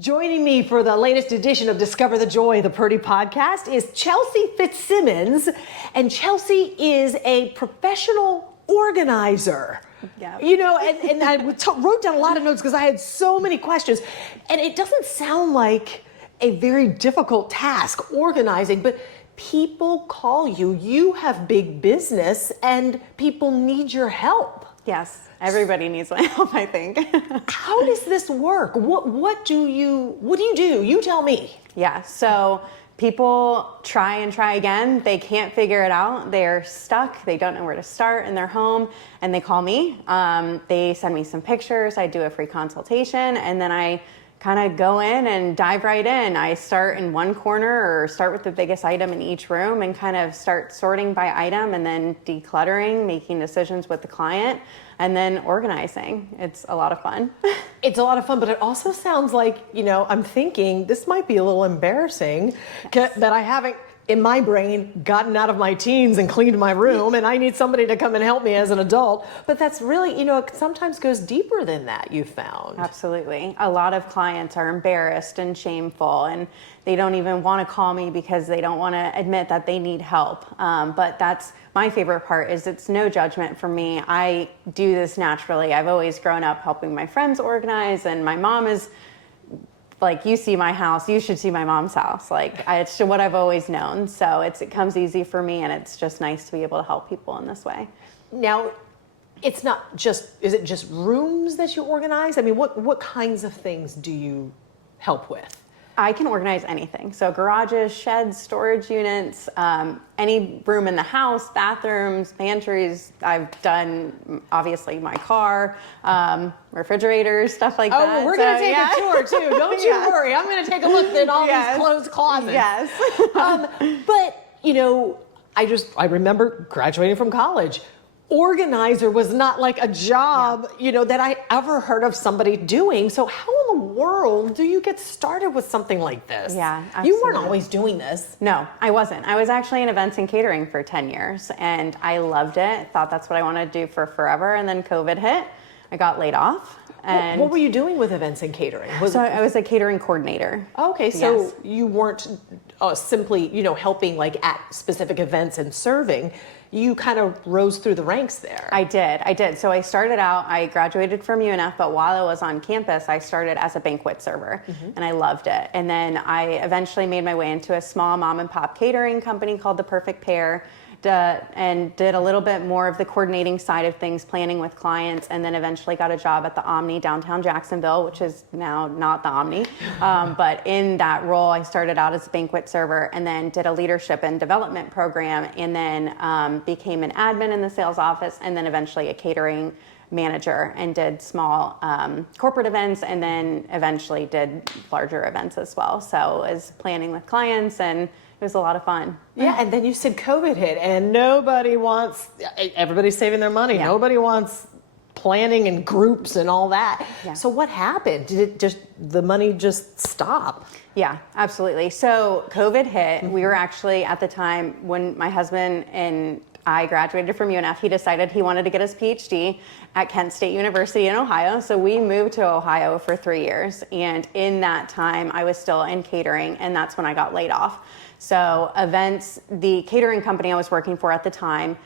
Joining me for the latest edition of Discover the Joy, the Purdy podcast, is Chelsea Fitzsimmons. And Chelsea is a professional organizer. Yeah. You know, and I wrote down a lot of notes because I had so many questions. And it doesn't sound like a very difficult task, organizing, but people call you. You have big business and people need your help. Yes, everybody needs my help, I think. How does this work? What do you do? You tell me. Yeah, so people try and try again. They can't figure it out. They're stuck. They don't know where to start in their home, and they call me. They send me some pictures. I do a free consultation, and then I kind of go in and dive right in. I start in one corner or start with the biggest item in each room and kind of start sorting by item and then decluttering, making decisions with the client, and then organizing. It's a lot of fun. It's a lot of fun, but it also sounds like, you know, I'm thinking this might be a little embarrassing that I haven't, in my brain, gotten out of my teens and cleaned my room, and I need somebody to come and help me as an adult. But that's really, you know, it sometimes goes deeper than that, you found. Absolutely. A lot of clients are embarrassed and shameful, and they don't even want to call me because they don't want to admit that they need help. But that's my favorite part, is it's no judgment from me. I do this naturally. I've always grown up helping my friends organize, and my mom is like, you see my house, you should see my mom's house. Like, it's what I've always known. So it comes easy for me, and it's just nice to be able to help people in this way. Now, it's not just, is it just rooms that you organize? I mean, what kinds of things do you help with? I can organize anything. So garages, sheds, storage units, any room in the house, bathrooms, pantries. I've done, obviously, my car, refrigerators, stuff like that. Oh, we're going to take a tour too. Don't you worry. I'm going to take a look at all these closed closets. Yes. But, you know, I remember graduating from college. Organizer was not like a job, you know, that I ever heard of somebody doing. So how in the world do you get started with something like this? Yeah, absolutely. You weren't always doing this. No, I wasn't. I was actually in events and catering for 10 years, and I loved it. Thought that's what I wanted to do for forever. And then COVID hit. I got laid off. And what were you doing with events and catering? I was a catering coordinator. Okay, so Yes. you weren't simply, you know, helping like at specific events and serving. You kind of rose through the ranks there. I did. So I started out, I graduated from UNF, but while I was on campus, I started as a banquet server, and I loved it. And then I eventually made my way into a small mom and pop catering company called The Perfect Pair, and did a little bit more of the coordinating side of things, planning with clients, and then eventually got a job at the Omni downtown Jacksonville, which is now not the Omni. But in that role, I started out as a banquet server and then did a leadership and development program, and then became an admin in the sales office, and then eventually a catering manager, and did small corporate events, and then eventually did larger events as well. So I was planning with clients, and it was a lot of fun. Yeah, and then you said COVID hit, and everybody's saving their money. Yeah. Nobody wants planning and groups and all that. Yeah. So what happened? Did the money just stop? Yeah, absolutely. So COVID hit. We were actually, at the time when my husband and I graduated from UNF, he decided he wanted to get his PhD at Kent State University in Ohio. So we moved to Ohio for 3 years. And in that time, I was still in catering, and that's when I got laid off. So events, the catering company I was working for at the time,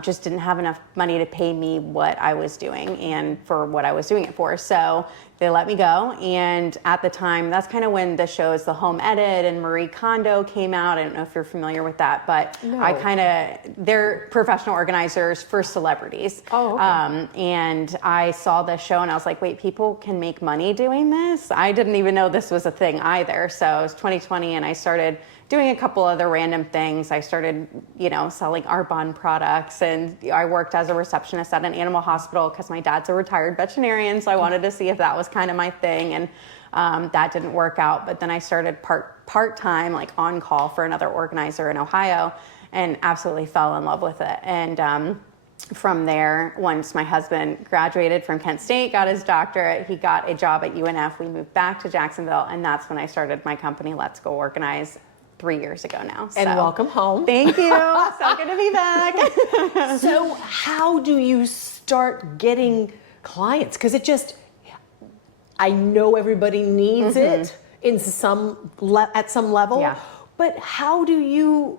just didn't have enough money to pay me what I was doing and for what I was doing it for. So they let me go. And at the time, that's kind of when the shows The Home Edit and Marie Kondo came out. I don't know if you're familiar with that, but No. they're professional organizers for celebrities. Oh, okay. And I saw this show and I was like, wait, people can make money doing this? I didn't even know this was a thing either. So it was 2020 and I started doing a couple other random things. I started, you know, selling Arbonne products, and I worked as a receptionist at an animal hospital because my dad's a retired veterinarian, so I wanted to see if that was kind of my thing, and that didn't work out. But then I started part-time, like on call for another organizer in Ohio, and absolutely fell in love with it. And from there, once my husband graduated from Kent State, got his doctorate, he got a job at UNF. We moved back to Jacksonville, and that's when I started my company, Let's Go Organize, 3 years ago now. And welcome home. Thank you. So good to be back. So how do you start getting clients? Because I know everybody needs it in at some level. Yeah. But how do you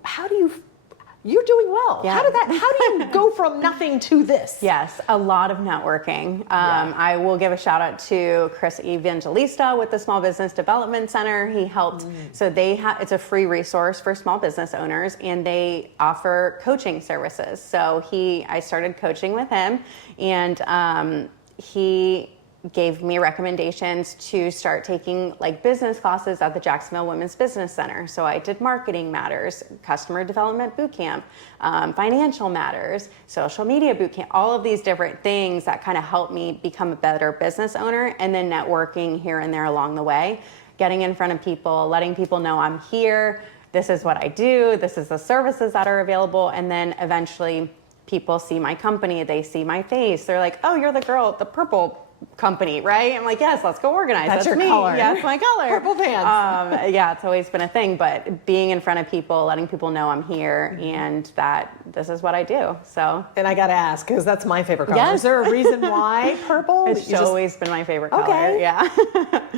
you're doing well. Yeah. How do you go from nothing to this? Yes, a lot of networking. I will give a shout out to Chris Evangelista with the Small Business Development Center. He helped. So it's a free resource for small business owners, and they offer coaching services. So I started coaching with him, and he gave me recommendations to start taking like business classes at the Jacksonville Women's Business Center. So I did marketing matters, customer development bootcamp, financial matters, social media bootcamp, all of these different things that kind of helped me become a better business owner, and then networking here and there along the way, getting in front of people, letting people know I'm here, this is what I do, this is the services that are available, and then eventually people see my company, they see my face, they're like, oh, you're the girl at the purple company, right? I'm like, yes, let's go organize. That's your me. color. Yeah, it's my color. Purple pants. Yeah, it's always been a thing, but being in front of people, letting people know I'm here and that this is what I do. So, And I got to ask, because that's my favorite color. Yes. Is there a reason why purple? it's always been my favorite color. Okay. Yeah.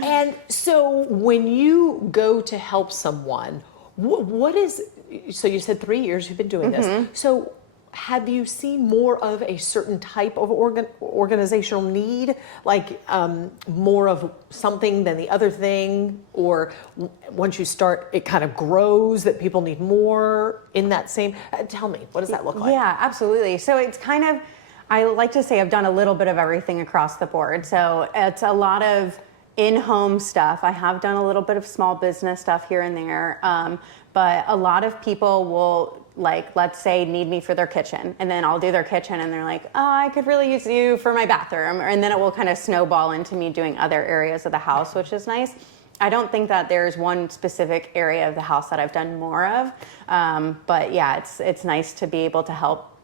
And so when you go to help someone, what is, so you said 3 years you've been doing this. So have you seen more of a certain type of organizational need, like more of something than the other thing? Or once you start, it kind of grows that people need more in that same, tell me, what does that look like? Yeah, absolutely. So it's kind of, I like to say I've done a little bit of everything across the board. So it's a lot of in-home stuff. I have done a little bit of small business stuff here and there. But a lot of people will, like, let's say, need me for their kitchen, and then I'll do their kitchen, and they're like, oh, I could really use you for my bathroom. And then it will kind of snowball into me doing other areas of the house, which is nice. I don't think that there's one specific area of the house that I've done more of. But yeah, it's nice to be able to help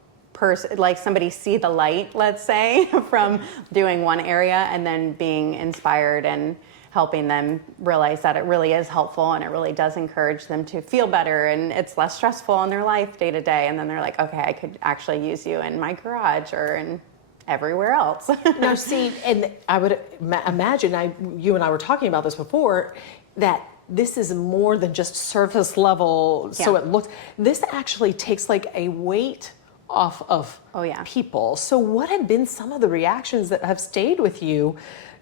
like somebody see the light, let's say, from doing one area and then being inspired and helping them realize that it really is helpful and it really does encourage them to feel better and it's less stressful in their life day to day. And then they're like, okay, I could actually use you in my garage or in everywhere else. Now see, and I would imagine, you and I were talking about this before, that this is more than just surface level. So Yeah. it looks, this actually takes like a weight off of people. So what have been some of the reactions that have stayed with you,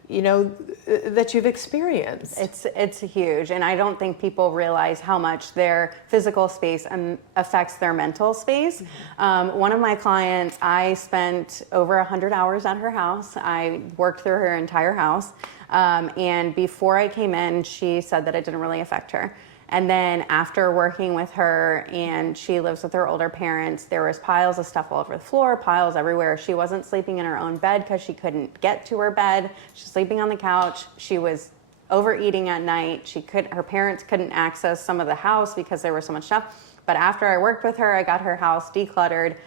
that you've experienced? It's huge, and I don't think people realize how much their physical space affects their mental space. One of my clients, I spent over 100 hours at her house. I worked through her entire house, and before I came in, she said that it didn't really affect her. And then after working with her, and she lives with her older parents, there was piles of stuff all over the floor, piles everywhere. She wasn't sleeping in her own bed because she couldn't get to her bed. She was sleeping on the couch. She was overeating at night. Her parents couldn't access some of the house because there was so much stuff. But after I worked with her, I got her house decluttered.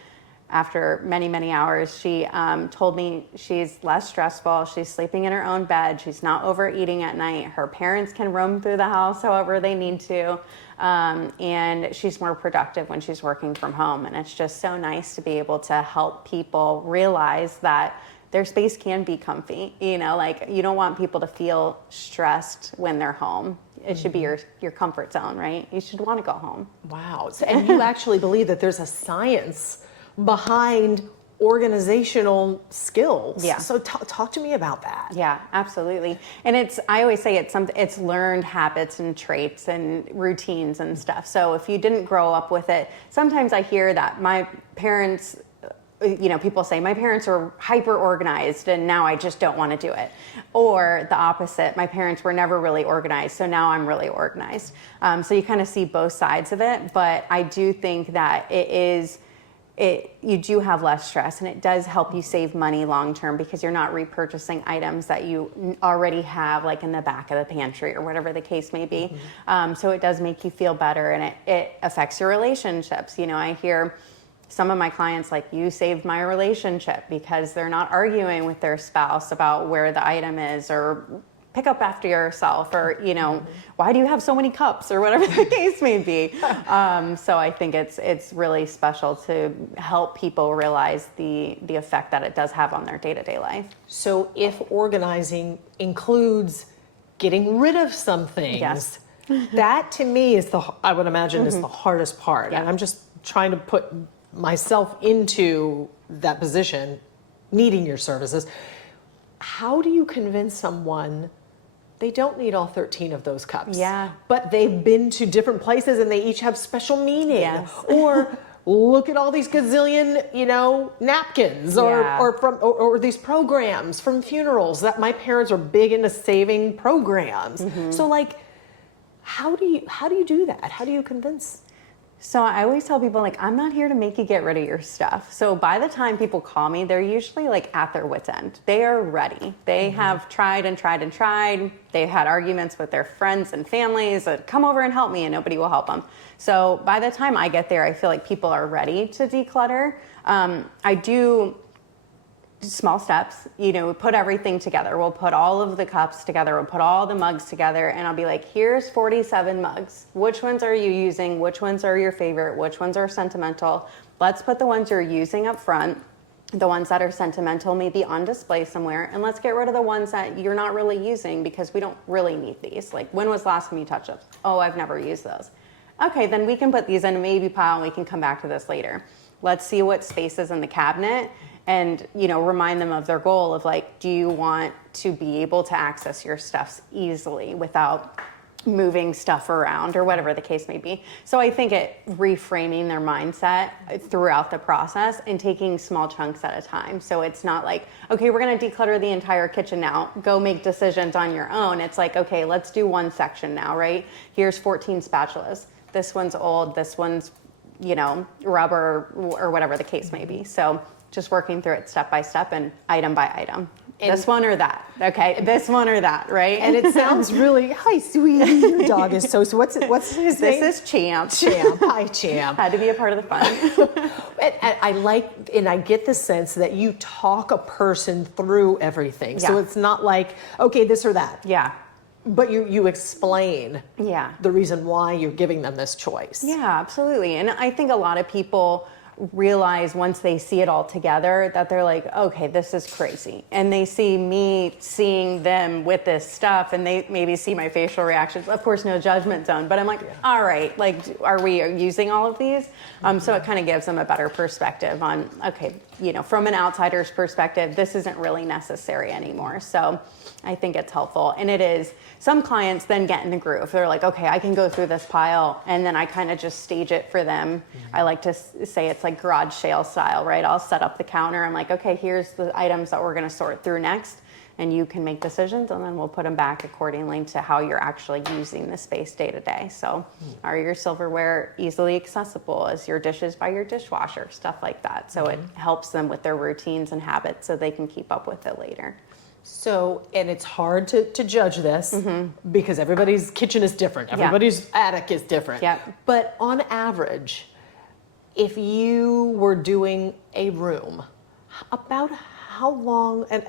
After many, many hours, she told me she's less stressful. She's sleeping in her own bed. She's not overeating at night. Her parents can roam through the house however they need to. And she's more productive when she's working from home. And it's just so nice to be able to help people realize that their space can be comfy. Like you don't want people to feel stressed when they're home. It should be your comfort zone, right? You should want to go home. Wow. So, and you actually believe that there's a science behind organizational skills. Yeah. So talk to me about that. Yeah, absolutely. And I always say it's learned habits and traits and routines and stuff. So if you didn't grow up with it, sometimes I hear that my parents, people say my parents are hyper organized and now I just don't want to do it. Or the opposite, my parents were never really organized, so now I'm really organized. So you kind of see both sides of it, but I do think that you do have less stress, and it does help you save money long term because you're not repurchasing items that you already have, like in the back of the pantry or whatever the case may be. So it does make you feel better, and it affects your relationships. I hear some of my clients like, you saved my relationship, because they're not arguing with their spouse about where the item is or pick up after yourself, or, why do you have so many cups, or whatever the case may be. So I think it's really special to help people realize the effect that it does have on their day-to-day life. So if organizing includes getting rid of some things, Yes. that to me is I would imagine is the hardest part. Yeah. And I'm just trying to put myself into that position, needing your services. How do you convince someone they don't need all 13 of those cups? Yeah. But they've been to different places and they each have special meaning. Yes. Or look at all these gazillion, napkins or these programs from funerals that my parents are big into saving programs. So like, how do you do that? How do you convince? So I always tell people, like, I'm not here to make you get rid of your stuff. So by the time people call me, they're usually like at their wit's end. They are ready. They have tried and tried and tried. They've had arguments with their friends and families that come over and help me, and nobody will help them. So by the time I get there, I feel like people are ready to declutter. I do small steps, we put everything together. We'll put all of the cups together. We'll put all the mugs together, and I'll be like, here's 47 mugs. Which ones are you using? Which ones are your favorite? Which ones are sentimental? Let's put the ones you're using up front. The ones that are sentimental maybe on display somewhere, and let's get rid of the ones that you're not really using because we don't really need these. Like, when was the last time you touched them? Oh, I've never used those. Okay, then we can put these in a maybe pile and we can come back to this later. Let's see what space is in the cabinet, and remind them of their goal of, like, do you want to be able to access your stuff easily without moving stuff around, or whatever the case may be. So I think reframing their mindset throughout the process and taking small chunks at a time. So it's not like, okay, we're going to declutter the entire kitchen now, go make decisions on your own. It's like, okay, let's do one section now, right? Here's 14 spatulas. This one's old, this one's rubber, or whatever the case may be. So just working through it step by step and item by item. And this one or that, okay? This one or that, right? And it sounds really, hi, sweetie, your dog is so what's his name? This is Champ. Champ. Hi, Champ. Had to be a part of the fun. And I get the sense that you talk a person through everything. So it's not like, okay, this or that. Yeah. But you explain the reason why you're giving them this choice. Yeah, absolutely. And I think a lot of people realize once they see it all together that they're like, okay, this is crazy. And they see me seeing them with this stuff, and they maybe see my facial reactions. Of course, no judgment zone, but I'm like, all right, like, are we using all of these? So it kind of gives them a better perspective on, okay, from an outsider's perspective, this isn't really necessary anymore. So I think it's helpful. And it is. Some clients then get in the groove. They're like, okay, I can go through this pile, and then I kind of just stage it for them. I like to say it's like garage sale style, right? I'll set up the counter. I'm like, okay, here's the items that we're going to sort through next, and you can make decisions, and then we'll put them back accordingly to how you're actually using the space day to day. So are your silverware easily accessible? Is your dishes by your dishwasher? Stuff like that. So it helps them with their routines and habits so they can keep up with it later. So, and it's hard to judge this because everybody's kitchen is different. Everybody's attic is different. Yep. But on average, if you were doing a room, about how long, and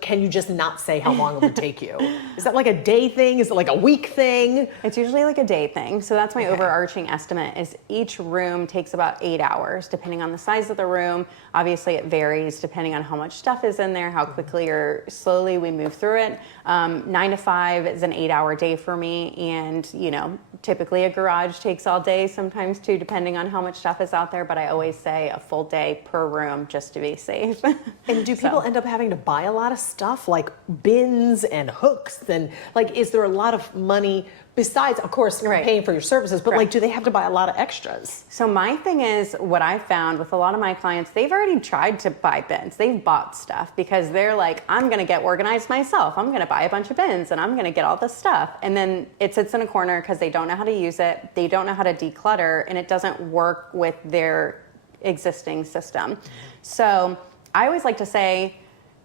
can you just not say how long it would take you? Is that like a day thing? Is it like a week thing? It's usually like a day thing. So that's my overarching estimate, is each room takes about 8 hours, depending on the size of the room. Obviously it varies depending on how much stuff is in there, how quickly or slowly we move through it. 9 to 5 is an 8-hour day for me. And typically a garage takes all day, sometimes too, depending on how much stuff is out there. But I always say a full day per room just to be safe. And do people end up having to buy a lot of stuff, like bins and hooks? And like, is there a lot of money besides, of course, paying for your services, but like, do they have to buy a lot of extras? So my thing is, what I've found with a lot of my clients, they've already tried to buy bins. They've bought stuff because they're like, I'm going to get organized myself. I'm going to buy a bunch of bins and I'm going to get all this stuff. And then it sits in a corner because they don't know how to use it. They don't know how to declutter, and it doesn't work with their existing system. So I always like to say,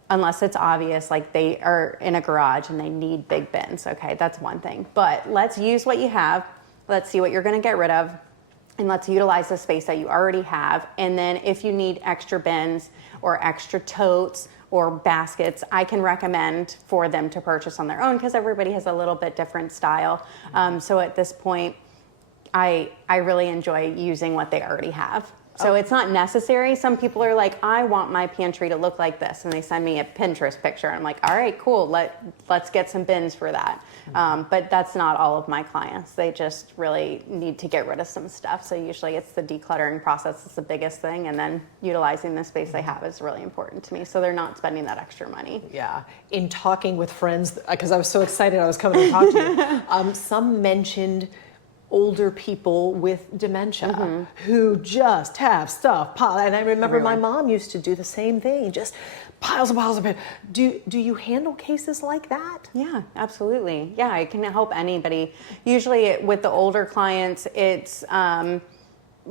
unless it's obvious, like they are in a garage and they need big bins. Okay, that's one thing. But let's use what you have. Let's see what you're going to get rid of. And let's utilize the space that you already have. And then if you need extra bins or extra totes or baskets, I can recommend for them to purchase on their own because everybody has a little bit different style. So at this point, I really enjoy using what they already have. So it's not necessary. Some people are like, I want my pantry to look like this. And they send me a Pinterest picture. I'm like, all right, cool. Let's get some bins for that. But that's not all of my clients. They just really need to get rid of some stuff. So usually it's the decluttering process that's the biggest thing. And then utilizing the space they have is really important to me. So they're not spending that extra money. Yeah. In talking with friends, because I was so excited I was coming to talk to you, some mentioned older people with dementia who just have stuff piled. And I remember my mom used to do the same thing, just piles and piles of it. Do you handle cases like that? Yeah, absolutely. Yeah, I can help anybody. Usually with the older clients, it's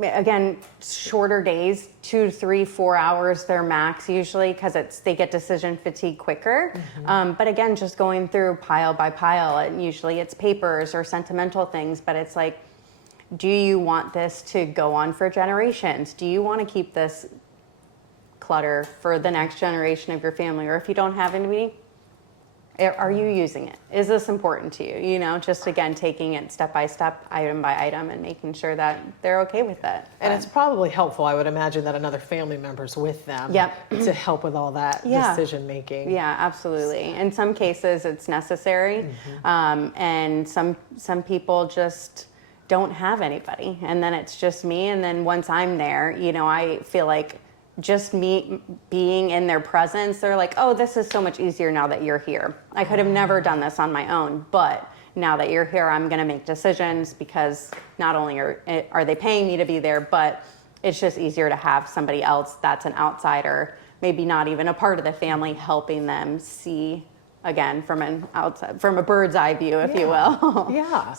again, shorter days, 2 to 3, 4 hours, their max usually, because they get decision fatigue quicker. But again, just going through pile by pile, and usually it's papers or sentimental things, but it's like, do you want this to go on for generations? Do you want to keep this clutter for the next generation of your family? Or if you don't have anybody, are you using it? Is this important to you? You know, just again, taking it step by step, item by item, and making sure that they're okay with it. And it's probably helpful, I would imagine, that another family member's with them to help with all that decision making. Yeah, absolutely. In some cases, it's necessary, and some people just don't have anybody, and then it's just me. And then once I'm there, you know, I feel like just me being in their presence, they're like, oh, this is so much easier now that you're here. I could have never done this on my own, but now that you're here, I'm going to make decisions, because not only are they paying me to be there, but it's just easier to have somebody else that's an outsider, maybe not even a part of the family, helping them see again from a bird's eye view, if you will. Yeah.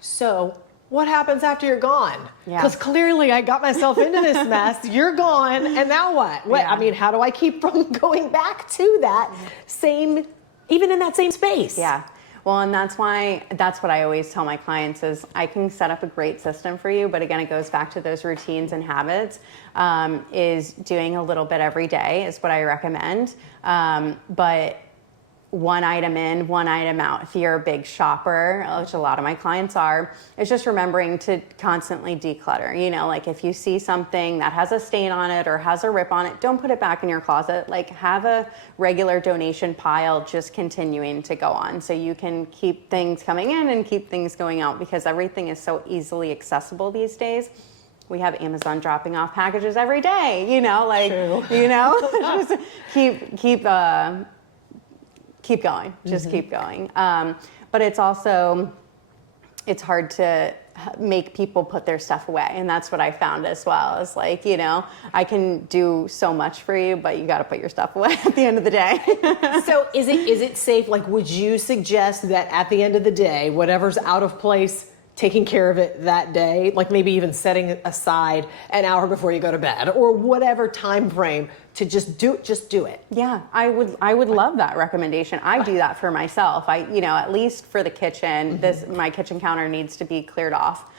So what happens after you're gone? Yeah. Because clearly I got myself into this mess. You're gone, and now what? I mean, how do I keep from going back to that same, even in that same space? Yeah. Well, and that's what I always tell my clients is I can set up a great system for you, but again, it goes back to those routines and habits, is doing a little bit every day is what I recommend. But one item in, one item out. If you're a big shopper, which a lot of my clients are, it's just remembering to constantly declutter. You know, like if you see something that has a stain on it or has a rip on it, don't put it back in your closet. Like have a regular donation pile just continuing to go on, so you can keep things coming in and keep things going out, because everything is so easily accessible these days. We have Amazon dropping off packages every day, you know, like, you know, just keep going, just keep going. But it's also, it's hard to make people put their stuff away. And that's what I found as well. Is like, you know, I can do so much for you, but you got to put your stuff away at the end of the day. So is it safe? Like, would you suggest that at the end of the day, whatever's out of place, taking care of it that day, like maybe even setting aside an hour before you go to bed or whatever time frame to just do it? Yeah, I would love that recommendation. I do that for myself. You know, at least for the kitchen, my kitchen counter needs to be cleared off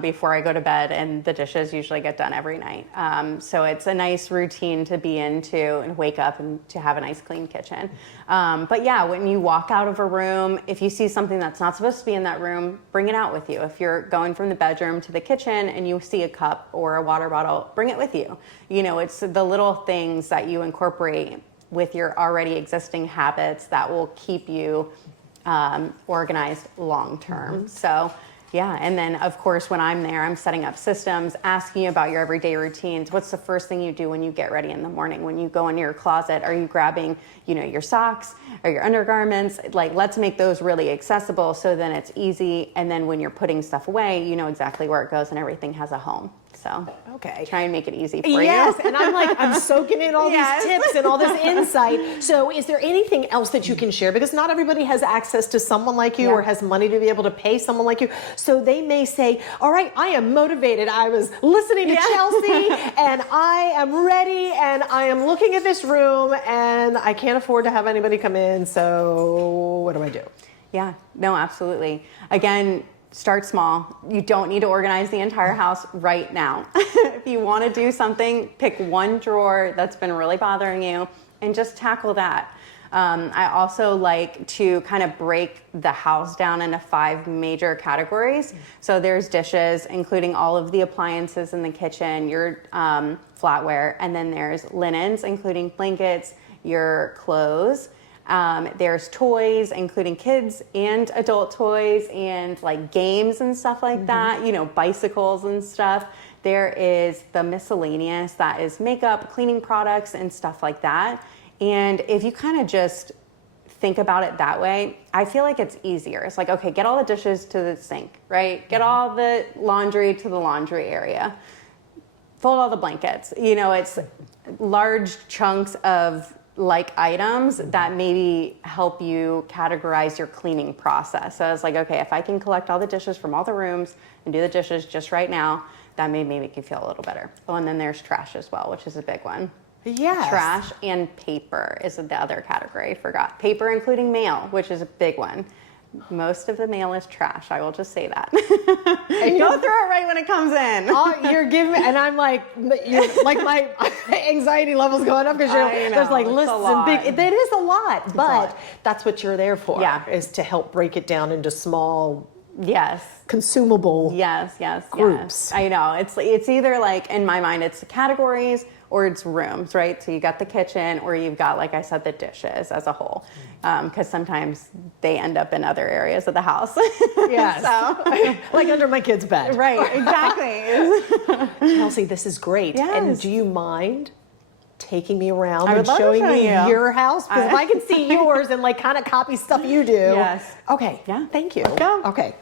before I go to bed, and the dishes usually get done every night. So it's a nice routine to be into and wake up and to have a nice clean kitchen. But yeah, when you walk out of a room, if you see something that's not supposed to be in that room, bring it out with you. If you're going from the bedroom to the kitchen and you see a cup or a water bottle, bring it with you. You know, it's the little things that you incorporate with your already existing habits that will keep you organized long term. So yeah, and then of course when I'm there, I'm setting up systems, asking you about your everyday routines. What's the first thing you do when you get ready in the morning? When you go into your closet, are you grabbing, you know, your socks or your undergarments? Like, let's make those really accessible so then it's easy. And then when you're putting stuff away, you know exactly where it goes and everything has a home. So try and make it easy for you. Yes, and I'm soaking in all these tips and all this insight. So is there anything else that you can share? Because not everybody has access to someone like you or has money to be able to pay someone like you. So they may say, all right, I am motivated. I was listening to Chelsea and I am ready and I am looking at this room and I can't afford to have anybody come in. So what do I do? Yeah, no, absolutely. Again, start small. You don't need to organize the entire house right now. If you want to do something, pick one drawer that's been really bothering you, and just tackle that. I also like to kind of break the house down into 5 major categories. So there's dishes, including all of the appliances in the kitchen, your flatware, and then there's linens, including blankets, your clothes. There's toys, including kids and adult toys, and like games and stuff like that, you know, bicycles and stuff. There is the miscellaneous, that is makeup, cleaning products, and stuff like that. And if you kind of just think about it that way, I feel like it's easier. It's like, okay, get all the dishes to the sink, right? Get all the laundry to the laundry area. Fold all the blankets. You know, it's large chunks of like items that maybe help you categorize your cleaning process. So it's like, okay, if I can collect all the dishes from all the rooms and do the dishes just right now, that may make you feel a little better. Oh, and then there's trash as well, which is a big one. Yes. Trash and paper is the other category. I forgot. Paper, including mail, which is a big one. Most of the mail is trash. I will just say that. And don't throw it right when it comes in. Oh, you're giving me, and I'm like, my anxiety level's going up because there's like lists and big. It is a lot, but that's what you're there for. Yeah. Is to help break it down into small. Yes. Consumable. Yes. Groups. Yes. I know. It's either like, in my mind, it's categories or it's rooms, right? So you got the kitchen, or you've got, like I said, the dishes as a whole. Because sometimes they end up in other areas of the house. Yes. So. Like under my kid's bed. Right, exactly. Chelsea, this is great. Yes. And do you mind taking me around I would and love to showing show me you. your house? Because if I can see yours and like kind of copy stuff you do. Yes. Okay. Yeah. Thank you. Go. Okay.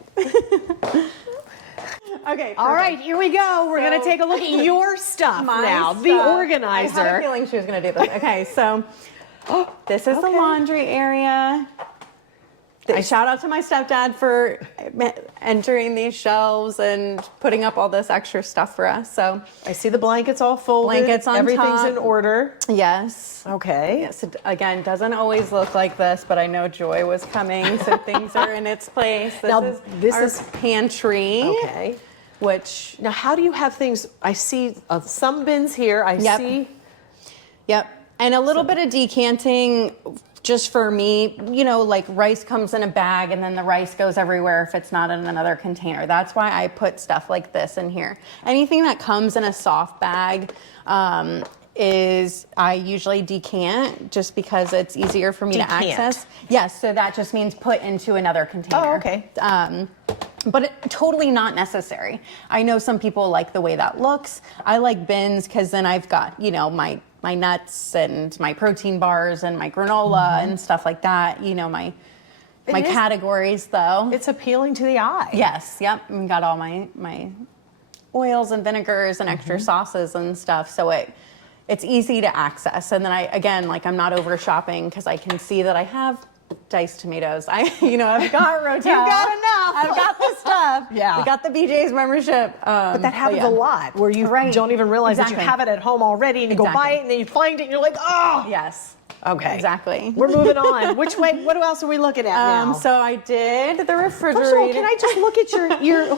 Okay. All right, here we go. We're going to take a look at your stuff now. Stuff. The organizer. I had a feeling she was going to do this. Okay, so this is the laundry area. Shout out to my stepdad for entering these shelves and putting up all this extra stuff for us. So I see the blankets all folded. Blankets on Everything's top. in order. yes. Okay. Yes, it, again, doesn't always look like this, but I know Joy was coming, so things are in its place. This is our pantry. Okay. Which, now, how do you have things? I see some bins here. I see. Yep. And a little bit of decanting just for me, you know, like rice comes in a bag and then the rice goes everywhere if it's not in another container. That's why I put stuff like this in here. Anything that comes in a soft bag is I usually decant just because it's easier for me to access. Yes, so that just means put into another container. Oh, okay. But totally not necessary. I know some people like the way that looks. I like bins because then I've got, you know, my nuts and my protein bars and my granola and stuff like that. You know, my categories though. It's appealing to the eye. Yes, yep. And got all my oils and vinegars and extra sauces and stuff. So it's easy to access. And then I'm not over shopping because I can see that I have diced tomatoes. I've got Rotel. You've got enough. I've got the stuff. Yeah. We got the BJ's membership. But that happens a lot where you don't even realize that you have it at home already and you go buy it and then you find it and you're like, oh. Yes. Okay. Exactly. We're moving on. Which way? What else are we looking at now? So I did the refrigerator. First of all, can I just look at your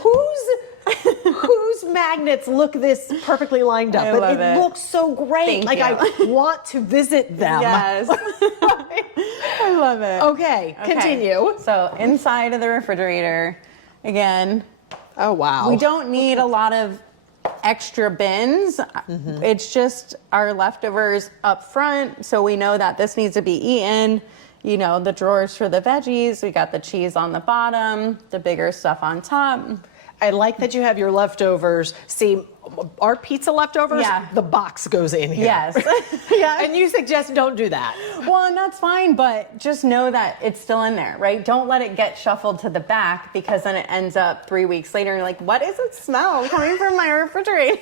whose magnets look this perfectly lined up? I love it. Looks so great. Thank you. I want to visit them. Yes. I love it. Okay, continue. So inside of the refrigerator, again. Oh, wow. We don't need a lot of extra bins. It's just our leftovers up front. So we know that this needs to be eaten. You know, the drawers for the veggies. We got the cheese on the bottom, the bigger stuff on top. I like that you have your leftovers. See, our pizza leftovers, the box goes in here. Yes. Yeah. And you suggest don't do that. Well, and that's fine, but just know that it's still in there, right? Don't let it get shuffled to the back because then it ends up 3 weeks later and you're like, what is it smell coming from my refrigerator?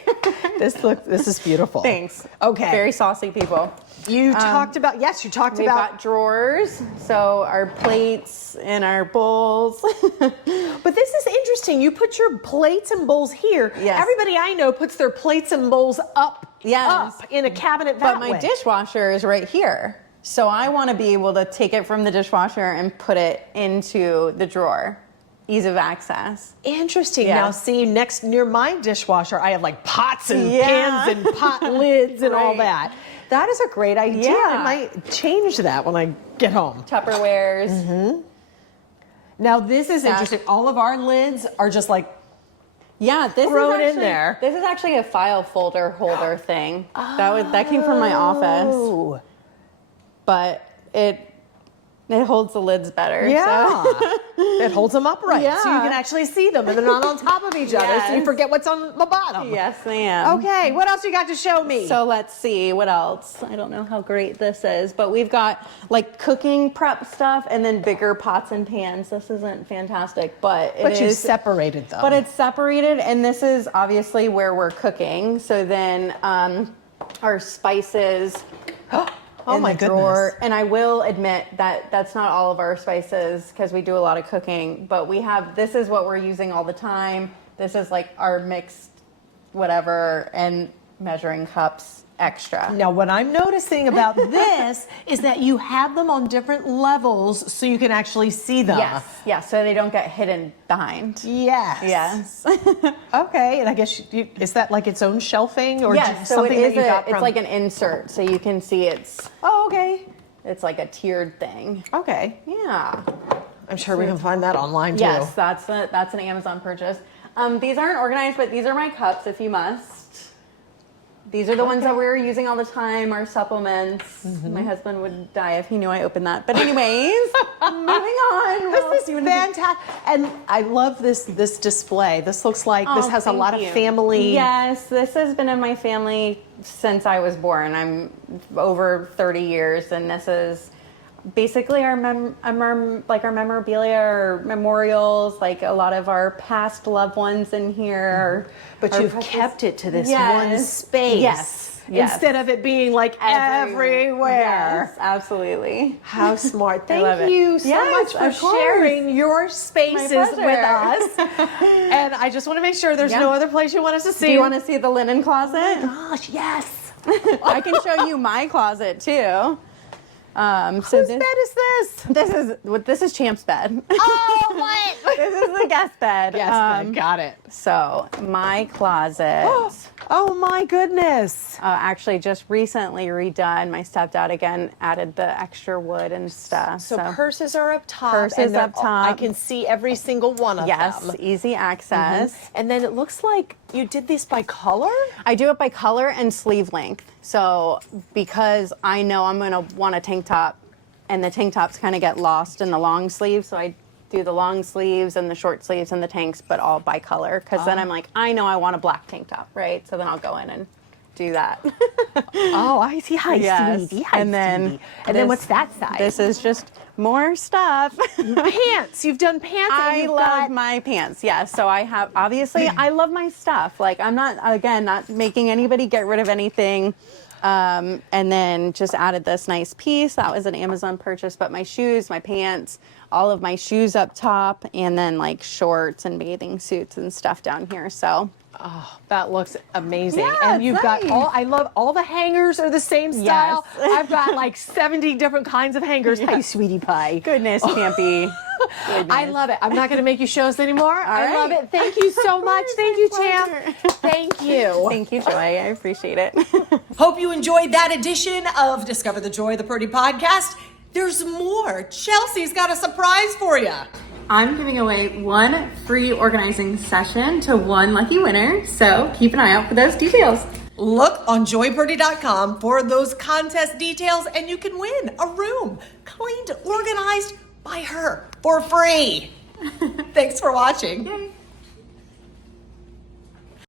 This is beautiful. Thanks. Okay. Very saucy people. You talked about, We've got drawers, so our plates and our bowls. But this is interesting. You put your plates and bowls here. Yes. Everybody I know puts their plates and bowls up in a cabinet that way. But my dishwasher is right here. So I want to be able to take it from the dishwasher and put it into the drawer. ease of access. Interesting. Yeah. Now, see, next near my dishwasher, I have like pots and Yeah. pans and pot lids and all Right. that. That is a great idea. Yeah. I might change that when I get home. Tupperwares. Now, this is interesting. All of our lids are just like, Yeah, this thrown is in there. This is actually a file folder holder thing. That came from my office, oh, but it holds the lids better. yeah. So. It holds them upright so you Yeah. can actually see them and they're not on top of each other so you Yes. forget what's on the bottom. Yes, ma'am. Okay, what else you got to show me? So let's see what else. I don't know how great this is, but we've got like cooking prep stuff and then bigger pots and pans. This isn't fantastic, but but you separated them. But it's separated, and this is obviously where we're cooking. So then our spices. Oh in my the drawer. goodness. And I will admit that that's not all of our spices because we do a lot of cooking, but this is what we're using all the time. This is like our mixed whatever and measuring cups extra. Now, what I'm noticing about this is that you have them on different levels so you can actually see them. Yes, so they don't get hidden behind. Yes. Yes. Okay, and I guess is that like its own shelving or Yes, so something it that is you got it's from? like an insert, so you can see Oh, okay. it's like a tiered thing. Okay. Yeah. I'm sure we can find that online too. Yes, that's an Amazon purchase. These aren't organized, but these are my cups if you must. These are the ones that we're using all the time, our supplements. My husband would die if he knew I opened that. But anyways, moving on. This is fantastic. And I love this display. This looks like this has a lot of family. Yes, this has been in my family since I was born. I'm over 30 years, and this is basically our memorabilia or memorials, like a lot of our past loved ones in here. But Our you've precious- kept it to this Yes. one space. Yes. Instead of it being like everywhere. Yes, absolutely. How smart. love Thank it. you so Yes, much for of course. sharing your spaces with pleasure. us. And I just want to make sure there's no other place you want us to see. Do you want to see the linen closet? Gosh, yes. I can show you my closet too. Whose bed is this? This is Champ's bed. Oh, what? This is the guest bed. Yes, got it. So my closet. Oh my goodness. Actually just recently redone. My stepdad again added the extra wood and stuff. So purses are up top. Purses and they're up top. I can see every single one of yes, them. easy access. And then it looks like you did this by color? I do it by color and sleeve length. So because I know I'm going to want a tank top, and the tank tops kind of get lost in the long sleeves, so I do the long sleeves and the short sleeves and the tanks, but all by color. Because then I'm like, I know I want a black tank top, right? So then I'll go in and do that. Oh, I see. Hi, Yes. sweetie. Hi, And then sweetie. And then this- what's that side? This is just more stuff. Pants. You've done pants. And I you've love got... my pants. Yeah. So I have, obviously, I love my stuff. Like, I'm not, again, not making anybody get rid of anything. And then just added this nice piece. That was an Amazon purchase. But my shoes, my pants, all of my shoes up top, and then like shorts and bathing suits and stuff down here. So. Oh, that looks amazing. Yeah, and you've got nice. I love all the hangers are the same style. Yes. I've got like 70 different kinds of hangers. Hi, sweetie pie. Goodness, Champy. I love it. I'm not going to make you shows anymore. I right. love it. Thank you so much. Thank you, Champ. pleasure. Thank you. Thank you, Joy. I appreciate it. Hope you enjoyed that edition of Discover the Joy of the Purdy podcast. There's more. Chelsea's got a surprise for you. I'm giving away one free organizing session to one lucky winner, so keep an eye out for those details. Look on joypurdy.com for those contest details, and you can win a room cleaned, organized by her for free. Thanks for watching. Yay.